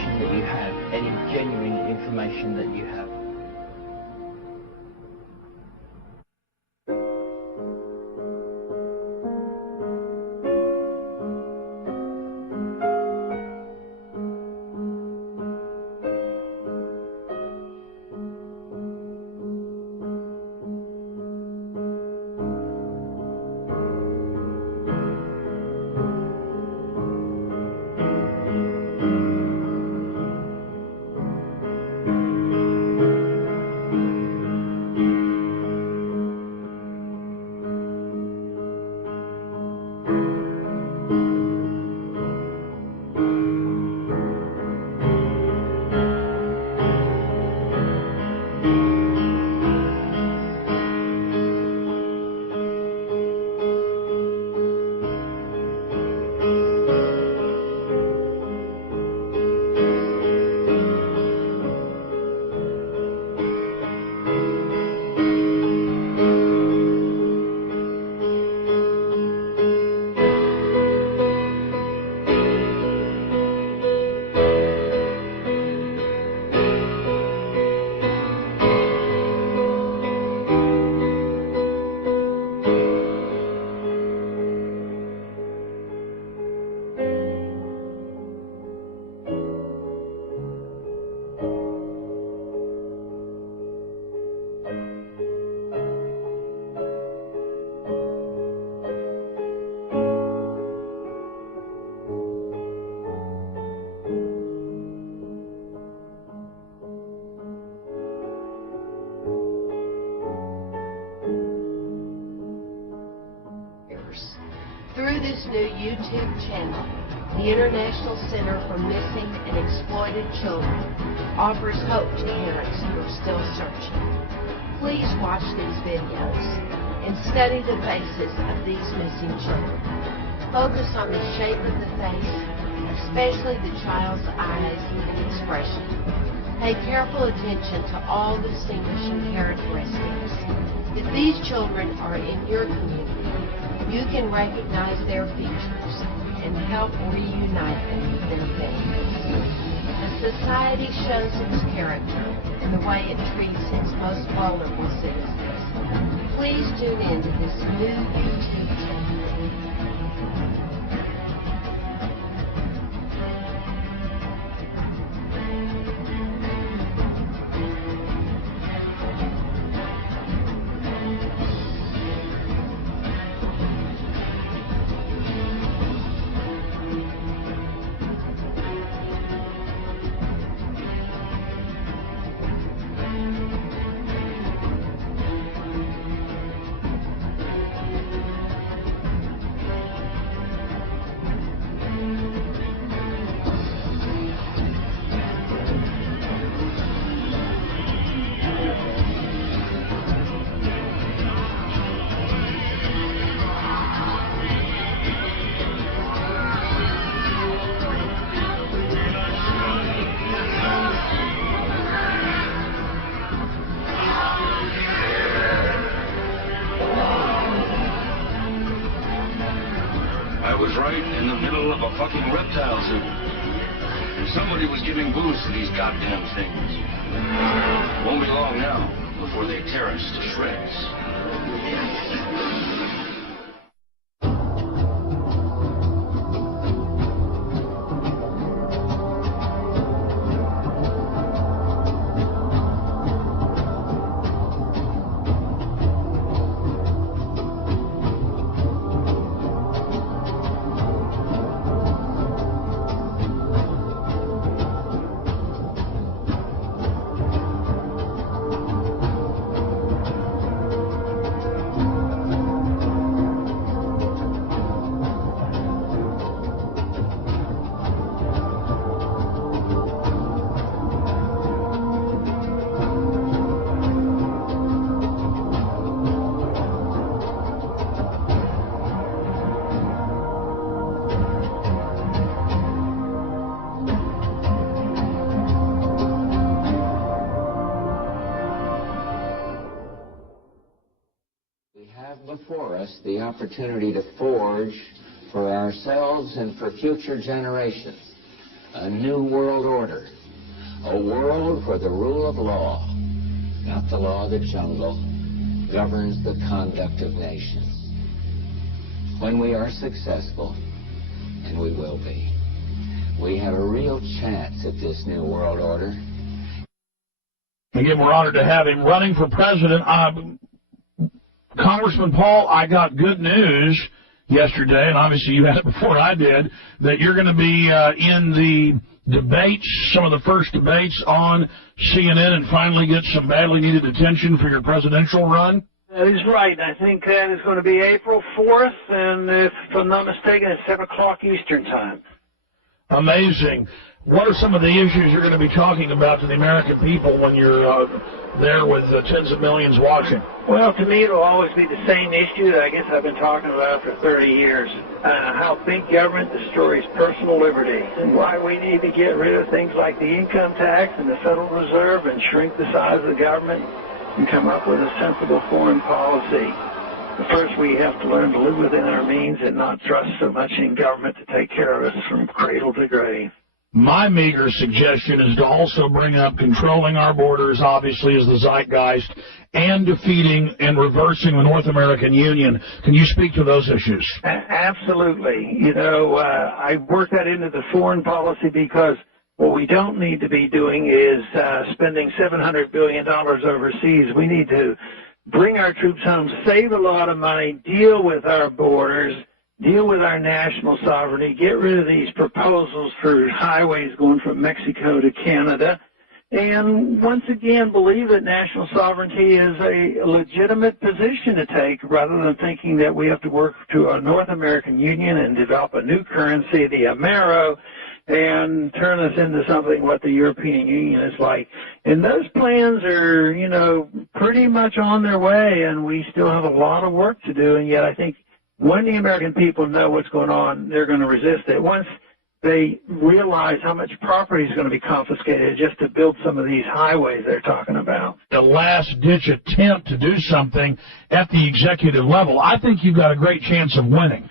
information that you have, any genuine information that you have. Through this new YouTube channel, the International Center for Missing and Exploited Children offers hope to parents who are still searching. Please watch these videos and study the faces of these missing children. Focus on the shape of the face, especially the child's eyes and expression. Pay careful attention to all distinguishing characteristics. If these children are in your community, you can recognize their features and help reunite them with their families. A society shows its character in the way it treats its most vulnerable citizens. Please tune in to this new YouTube channel. In the middle of a fucking reptile zoo. And somebody was giving booze to these goddamn things. Won't be long now before they tear us to shreds. Before us the opportunity to forge for ourselves and for future generations A new world order. A world where the rule of law, not the law of the jungle, governs the conduct of nations. When we are successful, and we will be, we have a real chance at this new world order. Again, we're honored to have him running for president. Congressman Paul, I got good news yesterday, and obviously you had it before I did, that you're going to be in the debates, some of the first debates on CNN, and finally get some badly needed attention for your presidential run? That is right. I think that is going to be April 4th, and if I'm not mistaken, it's 7 o'clock Eastern Time. Amazing. What are some of the issues you're going to be talking about to the American people when you're there with tens of millions watching? Well, to me, it'll always be the same issue that I guess I've been talking about for 30 years. How big government destroys personal liberty, and why we need to get rid of things like the income tax and the Federal Reserve and shrink the size of the government and come up with a sensible foreign policy. But first, we have to learn to live within our means and not trust so much in government to take care of us from cradle to grave. My meager suggestion is to also bring up controlling our borders, obviously, as the zeitgeist, and defeating and reversing the North American Union. Can you speak to those issues? Absolutely. You know, I work that into the foreign policy because what we don't need to be doing is spending $700 billion overseas. We need to bring our troops home, save a lot of money, deal with our borders, deal with our national sovereignty, get rid of these proposals for highways going from Mexico to Canada, and once again believe that national sovereignty is a legitimate position to take rather than thinking that we have to work to a North American Union and develop a new currency, the Amero, and turn us into something what the European Union is like. And those plans are, you know, pretty much on their way, and we still have a lot of work to do, and yet I think when the American people know what's going on, they're going to resist it. Once they realize how much property is going to be confiscated just to build some of these highways they're talking about. The last-ditch attempt to do something at the executive level, I think you've got a great chance of winning.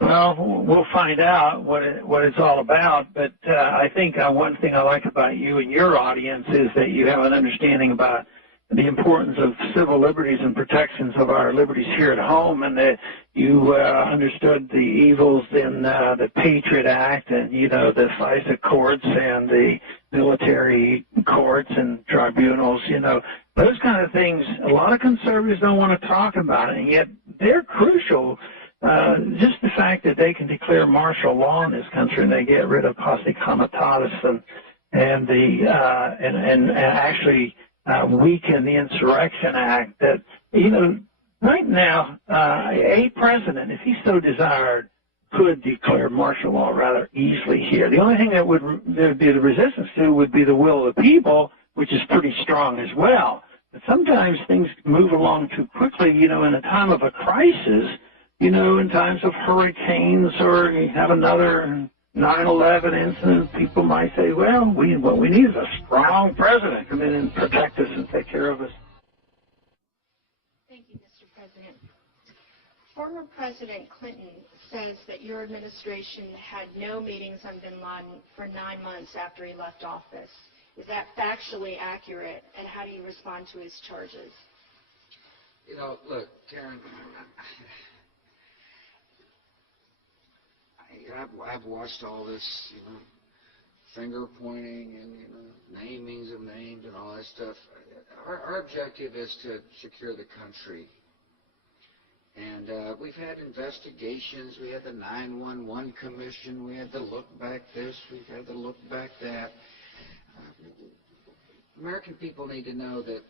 Well, we'll find out what it's all about, but I think one thing I like about you and your audience is that you have an understanding about the importance of civil liberties and protections of our liberties here at home, and that you understood the evils in the Patriot Act and, you know, the FISA courts and the military courts and tribunals, you know, those kind of things. A lot of conservatives don't want to talk about it, and yet they're crucial. Just the fact that they can declare martial law in this country and they get rid of posse comitatus and actually weaken the Insurrection Act. That, you know, right now a president, if he so desired, could declare martial law rather easily here. The only thing that there'd be the resistance to would be the will of the people, which is pretty strong as well. But sometimes things move along too quickly. You know, in a time of a crisis, you know, in times of hurricanes, or you have another 9/11 incident, people might say, well, what we need is a strong president to come in and protect us and take care of us. Thank you, Mr. President. Former President Clinton says that your administration had no meetings on bin Laden for 9 months after he left office. Is that factually accurate, and how do you respond to his charges? You know, look, Karen, I've watched all this, you know, finger pointing and, you know, namings of names and all that stuff. Our objective is to secure the country. And we've had investigations. We had the 911 Commission. We had the look back this. We've had the look back that. American people need to know that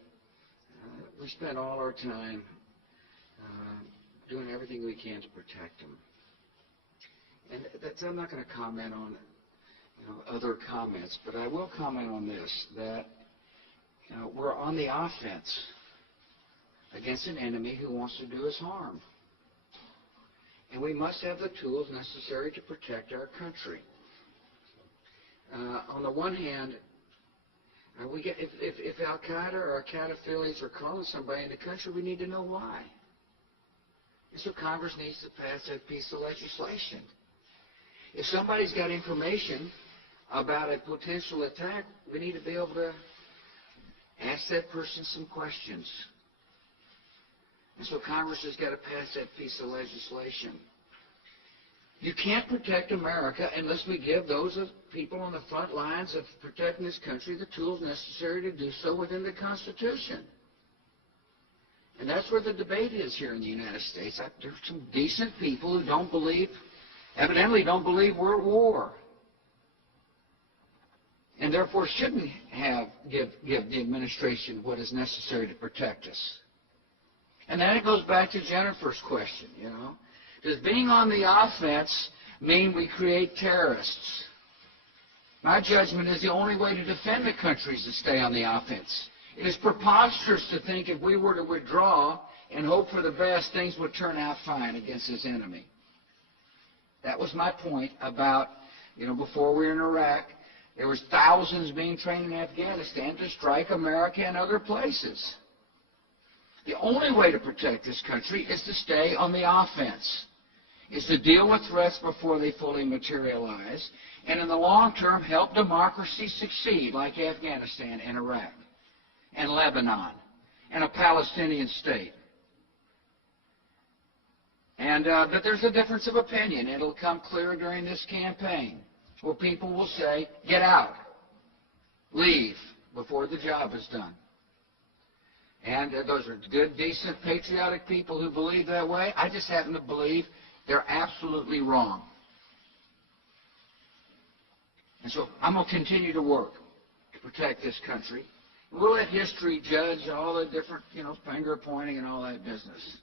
we spend all our time doing everything we can to protect them. And I'm not going to comment on, you know, other comments, but I will comment on this, that, you know, we're on the offense against an enemy who wants to do us harm. And we must have the tools necessary to protect our country. On the one hand, if Al-Qaeda or Al-Qaeda affiliates are calling somebody in the country, we need to know why. And so Congress needs to pass that piece of legislation. If somebody's got information about a potential attack, we need to be able to ask that person some questions. And so Congress has got to pass that piece of legislation. You can't protect America unless we give those people on the front lines of protecting this country the tools necessary to do so within the Constitution. And that's where the debate is here in the United States. There's some decent people who evidently don't believe we're at war. And therefore shouldn't give the administration what is necessary to protect us. And then it goes back to Jennifer's question, you know. Does being on the offense mean we create terrorists? My judgment is the only way to defend the country is to stay on the offense. It is preposterous to think if we were to withdraw and hope for the best, things would turn out fine against this enemy. That was my point about, you know, before we were in Iraq, there was thousands being trained in Afghanistan to strike America and other places. The only way to protect this country is to stay on the offense, is to deal with threats before they fully materialize, and in the long term help democracy succeed like Afghanistan and Iraq and Lebanon and a Palestinian state. And but there's a difference of opinion. It'll come clear during this campaign where people will say, get out, leave before the job is done. And those are good, decent, patriotic people who believe that way. I just happen to believe they're absolutely wrong. And so I'm going to continue to work to protect this country. We'll let history judge all the different, you know, finger pointing and all that business.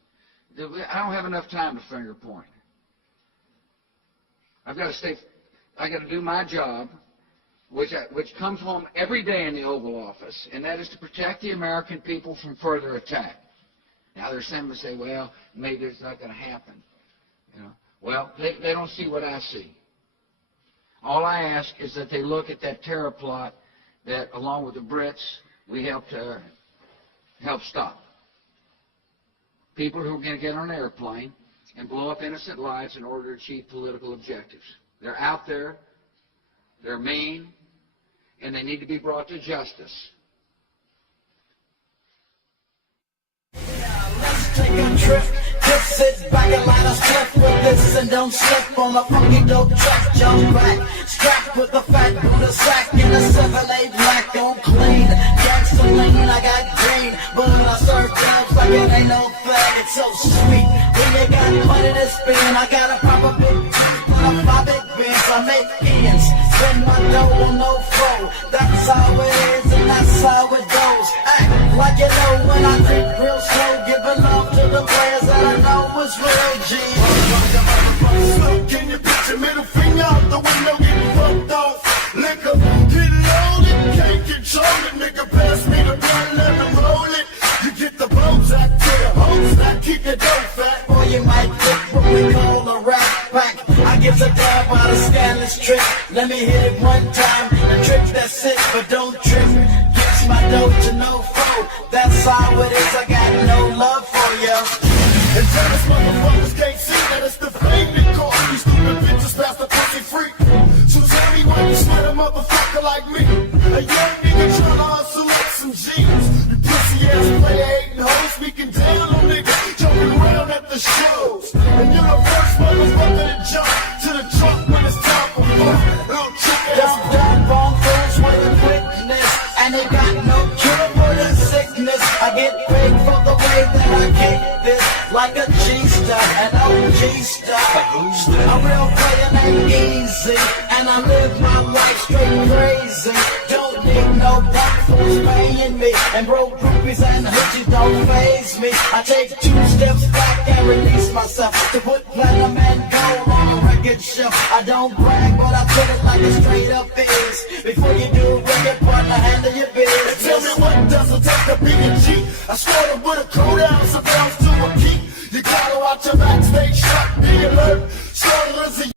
I don't have enough time to finger point. I've got to do my job, which comes home every day in the Oval Office, and that is to protect the American people from further attack. Now, there's some who say, well, maybe it's not going to happen. You know, well, they don't see what I see. All I ask is that they look at that terror plot that, along with the Brits, we helped stop. People who are going to get on an airplane and blow up innocent lives in order to achieve political objectives. They're out there. They're mean, and they need to be brought to justice. Let's take a trip. Just sit back and light a slip with this and don't slip on a funky dope track. Jump back, strapped with a fat Buddha sack in a 7-8 black on clean. Gasoline, I got green, but I serve jobs like it ain't no flag. It's so sweet. When you got money to spend, I got a proper big my big bands, I make ends. Spend my dough on no foe. That's how it is and that's how it goes. Act like you know when I creep real slow. Giving love to the players that I know was real G. Can you put your middle finger out the window getting fucked off? Liquor, get loaded, can't control it. Nigga, pass me the blunt, let me roll it. You get the bones out to the hoes, now keep your dough fat. Or you might get what we call a rap pack. I give a dab out of scandalous trick. Let me hit it one time. The trick, that's it, but don't trip. Gets my dough to no foe. That's how it is, I got no love for ya. And jealous motherfuckers can't see that it's the fame that cause these stupid bitches pass the pussy free. So tell me why you sweat a motherfucker like me. A young nigga tryna hustle up some G's. You pussy ass player hating hoes speaking down on niggas jumping around at the shows. And you're the first motherfucker to jump to the trunk when it's time for fun. Little chick ass dumb on fools with a quickness, and they got no cure for the sickness. I get paid for the way that I kick this, like a G-star, an OG star. A real player named Easy, and I live my life straight crazy. Don't need no platforms paying me, and broke groupies and hoochies don't faze me. I take 2 steps back and release myself to put platinum and gold on a record shelf. I don't brag, but I put it like it straight up is. Before you do a record, partner, handle your business. Tell me what does it take to be a G? I started with a cold ounce of bounce to a key. You gotta watch your backstage shot, be alert. Started as a